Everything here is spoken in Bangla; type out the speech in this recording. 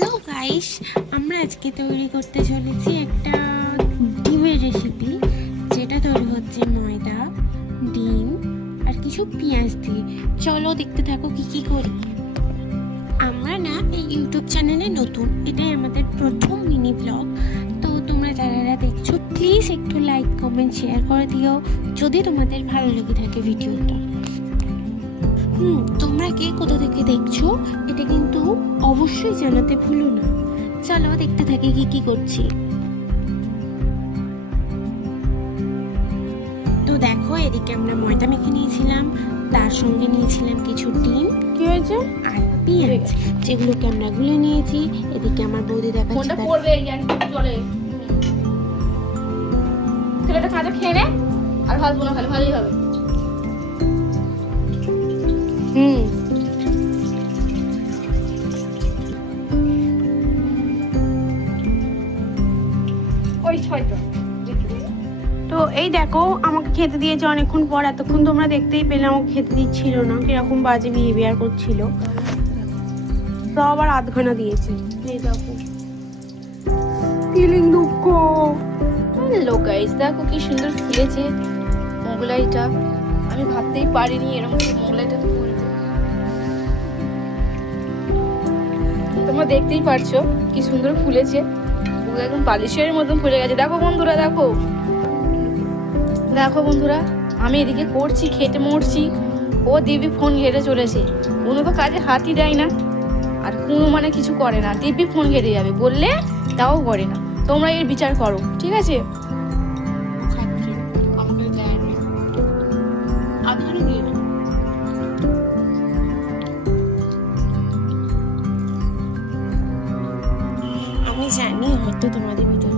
হ্যালো গাইস, আমরা আজকে তৈরি করতে চলেছি একটা ডিমের রেসিপি, যেটা তৈরি হচ্ছে ময়দা, ডিম আর কিছু পেঁয়াজ দিয়ে। চলো দেখতে থাকো কি কি করি। আমরা না এই ইউটিউব চ্যানেলে নতুন, এটাই আমাদের প্রথম মিনি ব্লগ। তো তোমরা যারা দেখছো প্লিজ একটু লাইক কমেন্ট শেয়ার করে দিও যদি তোমাদের ভালো লেগে থাকে ভিডিওটা। তোমরা কে কোথা থেকে দেখছো এটা কিন্তু অবশ্যই জানাতে ভুলো না। চলো দেখতে থাকি কি কি করছি। তো দেখো, এদিকে আমরা ময়দা মেখে নিয়েছিলাম, তার সঙ্গে নিয়েছিলাম কিছু ডিম কি হয়েছে আর পেঁয়াজ, যেগুলোকে আমরা গুলে নিয়েছি। এদিকে আমার বৌদি দেখাচ্ছে কাঁচা খেয়ে নে, আর ভাজবো না, খালি ভালোই হবে। তো এই দেখো, আমাকে খেতে দিয়েছে অনেকক্ষণ পর। এতক্ষণ তোমরা দেখতেই পেলে আমাকে খেতে দিচ্ছিল না, কিরকম বাজে বিহেভিয়ার করছিল। তো আবার আধখানা দিয়েছে। এই দেখো, ফিলিং দুঃখ। হ্যালো গাইস, দেখো কি সুন্দর ফুলেছে মোগলাইটা। আমি ভাবতেই পারিনি এরকম মোগলাইটা ফুলবে। তোমরা দেখতেই পারছো কি সুন্দর ফুলেছে, ওগুলো একদম বালিশের মতন ফুলে গেছে। দেখো বন্ধুরা, দেখো দেখো বন্ধুরা, আমি এদিকে করছি, খেটে মরছি, ও দিব্যি ফোন ঘেটে চলেছে। কোনো তো কাজে হাতই দেয় না, আর কোনো মানে কিছু করে না, দিব্যি ফোন ঘেটে যাবে বললে তাও করে না। তোমরা এর বিচার করো, ঠিক আছে? আমি জানি হয়তো তোমাদের ভিডিও